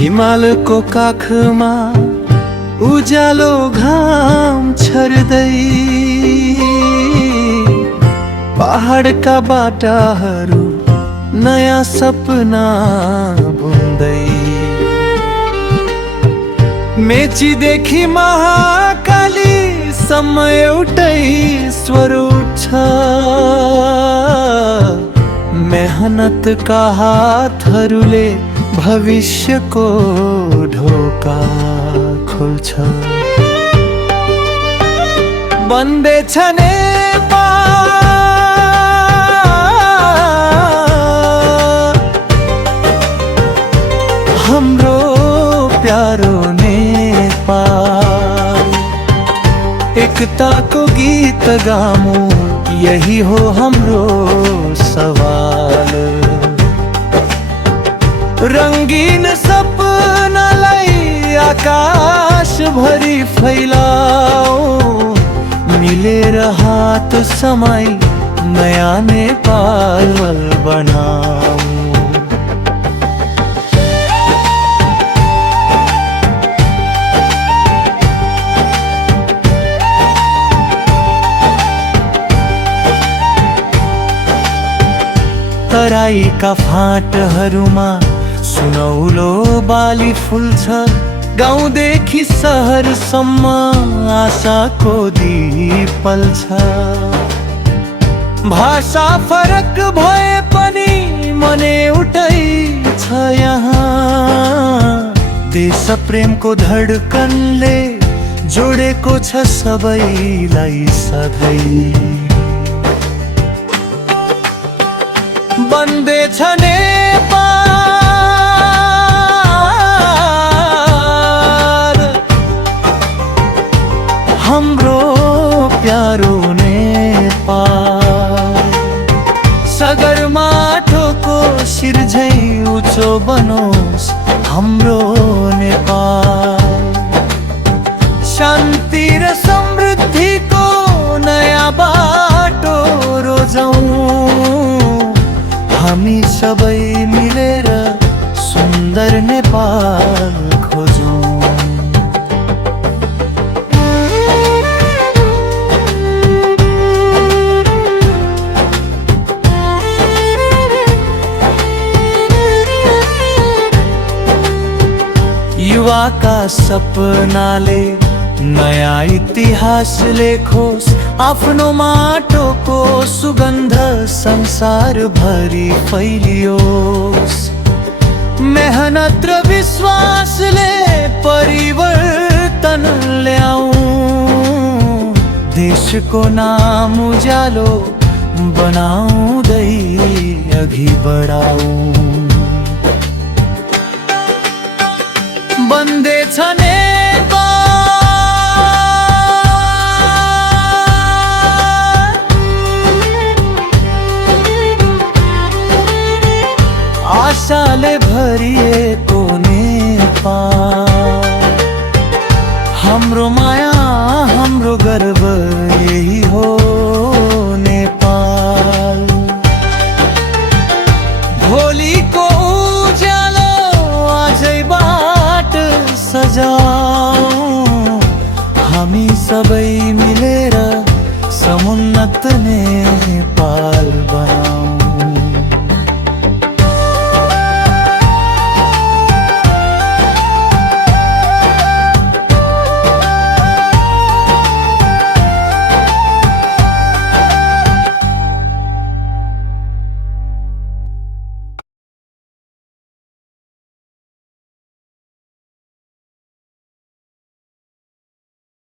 हिमालको काखमा उज्यालो घाम छर्दै पहाडका बाटाहरू नयाँ सपना बुन्दै मेचीदेखि महाकाली सम्म एउटै स्वर उठ्छ मेहनतका हातहरूले भविष्यको ढोका खोल्छ। बन्देछ नेपाल हाम्रो प्यारो नेपाल। एकताको गीत गाऊं यही हो हाम्रो सवाल। रंगीन सपनालाई आकाश भरी फैलाऊ मिलेर हात समाई नयाँ नेपाल बनाऊ। तराईका फाँटहरूमा सुनौलो बाली फुल्छ गाउँदेखि सहरसम्म आशाको दीप पल्छ। भाषा फरक भए पनि मन एउटै छ यहाँ। देश प्रेमको धडकनले जोडेको छ सबैलाई सधैँ। बन्देछ नेपाल हाम्रो प्यारो नेपाल। सगरमाथाको शिर झै उँचो बनोस् हाम्रो नेपाल। शान्ति र समृद्धिको नयाँ बाटो रोजौं हामी सबै मिलेर सुन्दर नेपाल खोजौं। युवाका सपनाले नयाँ इतिहास लेखोस् आफ्नो माटोको सुगन्ध संसार भरि फैलियोस्। मेहनत र विश्वासले परिवर्तन ल्याऊ देशको नाम उज्यालो बनाउँदै अघि बढाऊ। बन्देछ आशाले भरिएको नेपाल। हाम्रो माया हाम्रो गर्व यही हो नेपाल। भोलिको उज्यालो आजैबाट सजाऊ हामी सबै मिलेर समुन्नत नेपाल बनाऊ।